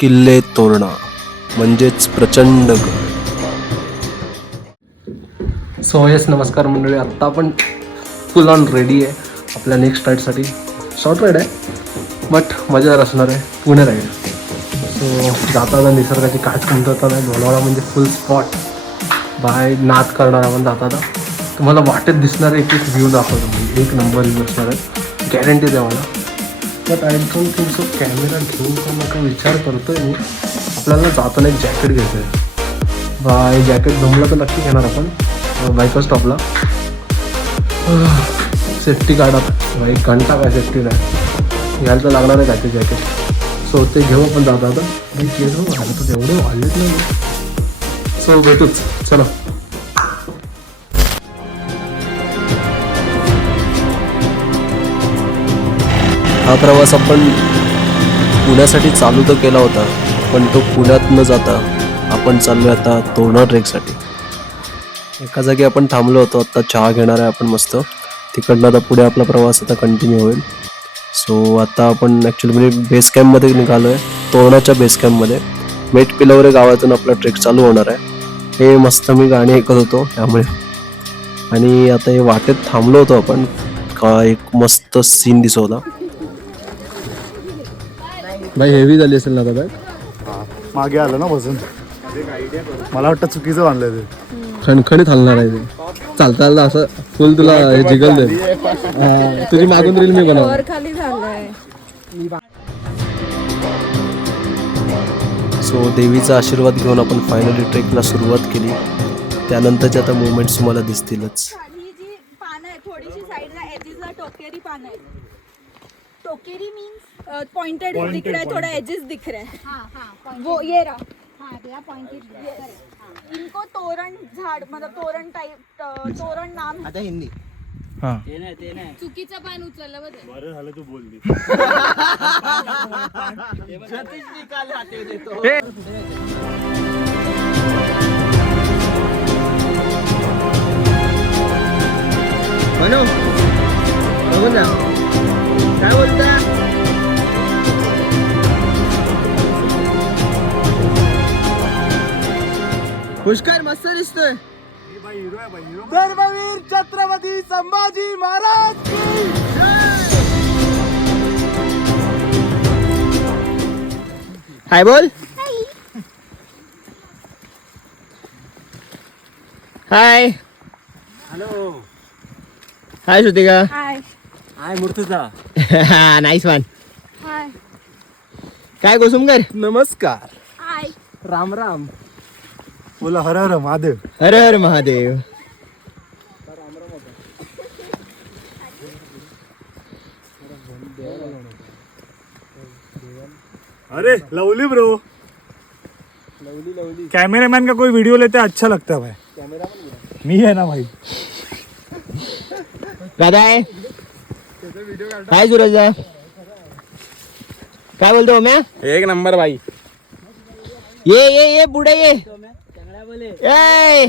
किल्ले तोरणा म्हणजेच प्रचंड गड सो येस नमस्कार मंडळी. आत्ता आपण फुल ऑन रेडी आहे आपल्या नेक्स्ट राईडसाठी शॉर्ट राईड आहे बट मजेदार असणार आहे. पुणे राईड सो जाताना निसर्गाची काट कमतरता नाही. लोणावळा म्हणजे फुल स्पॉट बाय नाच करणार आपण जाताना. तुम्हाला वाटेत दिसणार एक एक व्ह्यू दाखवतो. म्हणजे एक नंबर व्ह्यू असणार आहे. गॅरंटी द्या मला. But I don't think so camera घेऊन का नका विचार करतोय मी. आपल्याला जाताना एक जॅकेट घ्यायचं आहे बाय जॅकेट जमलं तर नक्की घेणार आपण. बायकर स्टॉपला सेफ्टी गार्ड आता. एक घंटा काय सेफ्टी नाही. घ्यायला तर लागणार आहे काय ते जॅकेट सो ते घेऊ आपण जाता आता. बाई केस तर एवढे वाढलेत नाही सो भेटूच. चला. हा प्रवास आपण पुण्यासाठी चालू तर केला होता पण तो पुण्यात न जाता आपण चाललो आता तोरणा ट्रेकसाठी. एका जागी आपण थांबलो होतो आता चहा घेणार आहे आपण मस्त. तिकडनं आता पुढे आपला प्रवास आता कंटिन्यू होईल. सो आता आपण ॲक्च्युली म्हणजे बेस कॅम्पमध्ये निघालो आहे तोरणाच्या बेस कॅम्पमध्ये मेट पिलवरे गावातून आपला ट्रेक चालू होणार आहे. हे मस्त मी गाणी ऐकत होतो त्यामुळे. आणि आता हे वाटेत थांबलो होतो आपण का एक मस्त सीन दिसत होता. भाई हेवी झाली असेल ना आता बॅग मागे आलं ना वजन. मला वाटतं चुकीचं बांधलंय ते. खणखणीत हलणार आहे ते. चालता चालता असं फुल तुला हे जिगल दे. हा, तुझी मागून रील मी बनव वर खाली झालंय. सो देवीचा आशीर्वाद घेऊन आपण फायनली ट्रेकला सुरुवात केली. त्यानंतरचे आता मुवमेंट्स तुम्हाला दिसतीलच. ही जी पानं आहे थोडीशी साईडला एजेसला टोकेरी पानं आहेत. टोकेरी मीन्स पॉइंटेड दिख रहा है थोड़ा एजेस दिख रहा है वो ये रहा. इनको तोरण झाड मतलब तोरण टाइप तोरण नाम है. चुकीचं पान उचललं ते. बरं झालं तू बोलली. म्हणू बघू ना काय पुष्कर मस्त दिसतोय. धर्मवीर छत्रपती संभाजी महाराज की हाय बोल. Hi. Hello. Hi Shrutika. Hi. Hi मूर्तीचा नाईस वन हाय. काय गोसुमकर नमस्कार. हाय. राम राम. बोला हर हर महादेव. हर हर महादेव. अरे लवली ब्रो. कैमरामैन का कोई वीडियो लेते अच्छा लगता है भाई. मी है ना भाई. दादा काय सूरज काय बोलतो म्या? एक नंबर भाई ये ये ये पुढे ये. ए!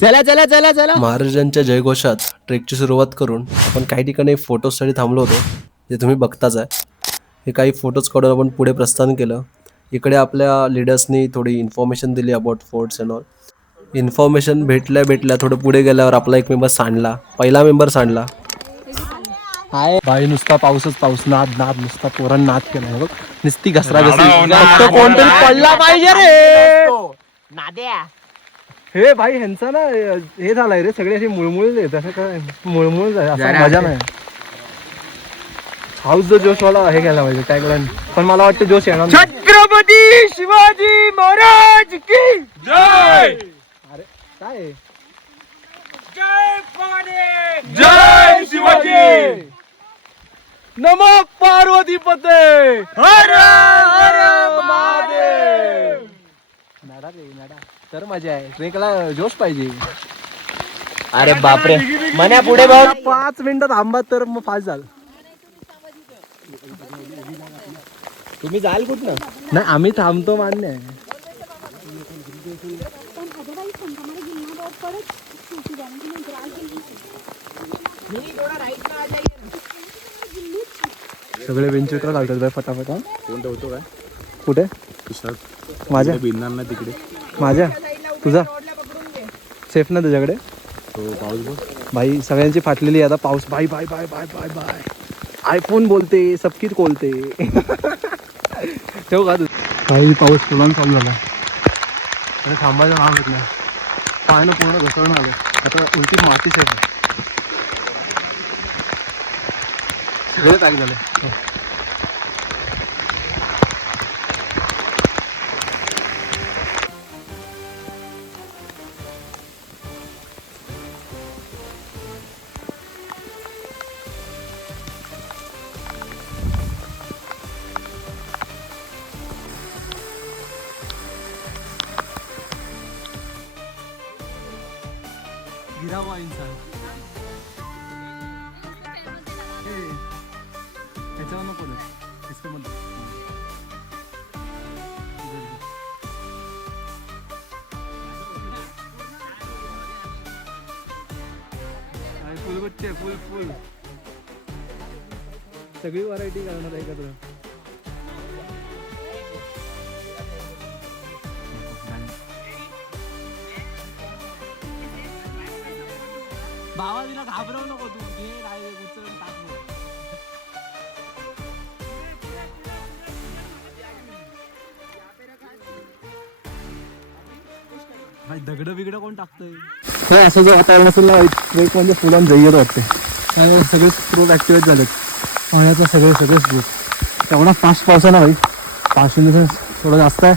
चला चला चला चला. महाराजांच्या जयघोषात ट्रेकची सुरुवात करून आपण काही ठिकाणी फोटोसाठी थांबलो होतो जे तुम्ही बघताच आहे. हे काही फोटोज काढून आपण पुढे प्रस्थान केलं. इकडे आपल्या लिडर्सनी थोडी इन्फॉर्मेशन दिली about forts and all information भेटल्या भेटल्या थोडं पुढे गेल्यावर आपला एक मेंबर सांडला. पहिला मेंबर सांडला. बाई नुसता पाऊसच पाऊस. नाद नाद नुसता पोरण नाद केलाय. बघ नुसती घसरा घसरी. फक्त कोणतरी पडला पाहिजे रे. हे भाई ह्यांचा ना हे झालाय रे. सगळे असे मुळमुळ येत असं काय? मुळमुळ झालं असं मजा नाही. हाऊस जो जोशवाला हे घ्यायला पाहिजे. टॅगलाईन पण मला वाटतं जोश येणार नाही. शिवाजी महाराज की जय! अरे काय आहे? जय शिवाजी! नमक पार्वती पते! हर हर महादेव! नाडा रे नाडा तर मजा आहे. ट्रेकला जोश पाहिजे. अरे बापरे. मन्या पुढे बघ. पाच मिनिटं थांबा तर मग फास्ट झालं. तुम्ही जाल कुठनं? नाही आम्ही थांबतो मान्य आहे. सगळे वेंचुकर घालतात बाय फटाफटा कोण ठेवतो काय? कुठे? माझ्या? भिन्नार ना तिकडे. माझ्या? तुझा? सेफ ना तुझ्याकडे? तो पाऊस बघ. भाई सगळ्यांची फाटलेली आता पाऊस. Bye bye bye bye bye bye iPhone बोलते सबकीच बोलते ठेवू का तू? काही पाऊस फुलान चालू झाला. आणि थांबायचं नाव घेत नाही. पायानं पूर्ण घसरून आलं. आता उलटी मातीच आहे सगळे पॅक झाले. गिरा हुआ इंसान त्याच्यावर नको रे इसके मध्ये फुल गुच्चे फुल फुल सगळी व्हरायटी करणार आहे का तुला भावा तिला घाबरवू नको तू. घे राहिले उचलून टाक भाई दगड बिगड कोण टाकतंय? काय असं जे वातावरण असेल ना ट्रेक म्हणजे फुलान जय्यत वाटते. त्यामुळे सगळे स्त्रोत ॲक्टिवेट झालेत. पाण्याचा सगळे सगळे स्त्रोत एवढा फास्ट पाऊस आहे ना भाई. पाचशे दिवस थोडं जास्त आहे.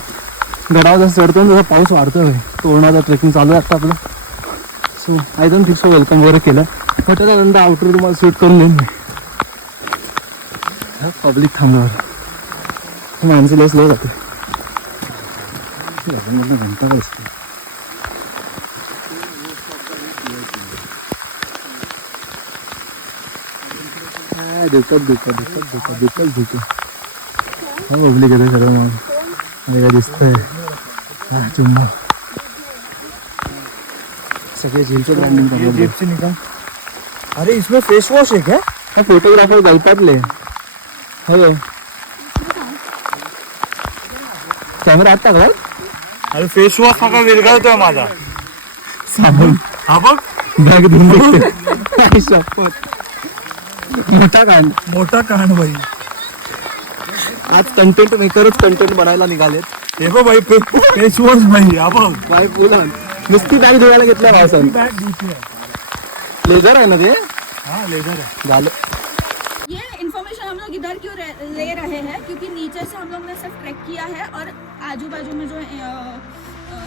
गडावर जसं चढतो ना तसा पाऊस वाढतोय भाई. तोरणाचा ट्रेकिंग चालू आहे आता आपलं. So I don't think so welcome वगैरे केलं. पण त्याच्यानंतर आउटर तुम्हाला सूट करून देईन मी. पब्लिक थांबणार. माणसं लस लस जाते घंटा बसते काय दुखत दुखत दुखत दुखत दुखत दुखत हा पब्लिक येते सर्व मग आणि काय दिसतंय. हा चुंबा सगळे झीलचं ब्रँडिंग करणार से निकाल. अरे इसमें फेस वॉश है क्या? हा फोटोग्राफर गलतातले. हो. कॅमेरा आत टाकला अरे फेस वॉश सगळा विरघळतोय माझा. साबण. हा बघ. बॅग धुवून बघते आई शपथ. मोठा कांड. मोठा कान भाई. आज कंटेंट मेकरच कंटेंट बनायला निघालेत. हे बघ भाई फेस वॉश भाई हा बघ. बाय फुलं नुसती बॅग धुवायला घेतल्या पावसानं बॅग धुती आहे. लेझर आहे ना ते? हा लेदर आहे. झालं. ये इन्फॉर्मेशन हम लोग इधर क्यों रह- ले रहे हैं? क्योंकि नीचे से हम लोग ने सिर्फ ट्रैक किया है और आजू बाजू में जो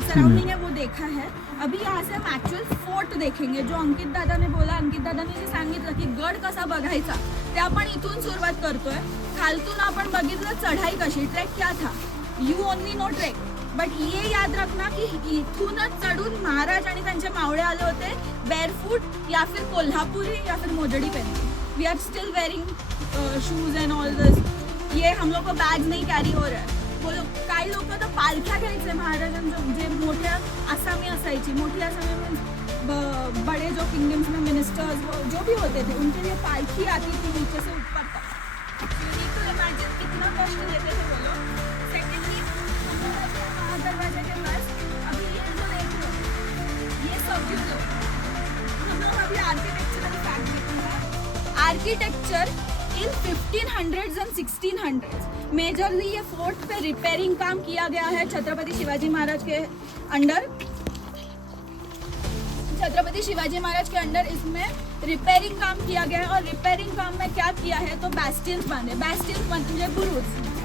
सराउंडिंग है वो देखा है। अभी यहाँ से हम एक्चुअल फोर्ट देखेंगे जो अंकित दादा ने बोला। अंकित दादाने जे सांगितलं की गड कसा बघायचा ते आपण इथून सुरुवात करतोय. खालतून आपण बघितलं चढाई कशी ट्रैक क्या था? You only know trek but ये याद रखना की इथूनच चढून महाराज आणि त्यांचे मावळे आले होते बेअरफूट या फिर कोल्हापुरी या फिर मोजडी पहन we are still wearing shoes and all this ये हम लोग को बैग नहीं कॅरी हो रहा. है काही लोक तर पालख्या घ्यायचे महाराजांचं जे मोठ्या आसामी असायची. मोठी आसामी मीन्स बड़े जो किंगडम्स में मिनिस्टर्स हो, जो भी होते थे उनके लिए पालखी आती थी नीचे से ऊपर तक. You need कितना कष्ट देते थे architecture in 1500s and 1600s majorly ये फोर्ट पे रिपेयरिंग काम किया गया है छत्रपति शिवाजी महाराज के अंडर छत्रपति शिवाजी महाराज के अंडर इसमें रिपेयरिंग काम किया गया है और रिपेयरिंग काम में क्या किया है? तो बैस्टियंस बांधे बैस्टियंस मतलब बुरुज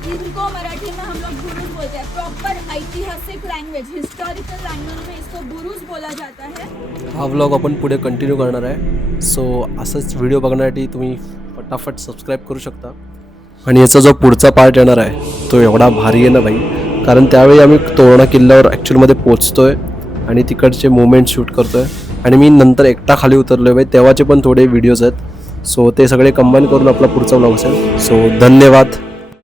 इनको मराठी में हम लोग बुरुज बोलते हैं। प्रॉपर ऐतिहासिक लैंग्वेज हिस्टोरिकल लैंग्वेज में इसको बुरुज बोला जाता है। हा व्लॉग आपण पुढे कंटिन्यू करणार आहे. सो असंच व्हिडिओ बघण्यासाठी तुम्ही फटाफट सबस्क्राईब करू शकता. आणि याचा जो पुढचा पार्ट येणार आहे तो एवढा भारी आहे ना भाई कारण त्यावेळी आम्ही तोरणा किल्ल्यावर ॲक्च्युअलमध्ये आहे आणि तिकडचे मुवमेंट शूट करतो आहे आणि मी नंतर एकटा खाली उतरलो आहे तेव्हाचे पण थोडे व्हिडिओज आहेत. सो ते सगळे कंबाईन करून आपला पुढचा व्लॉग असेल. सो धन्यवाद.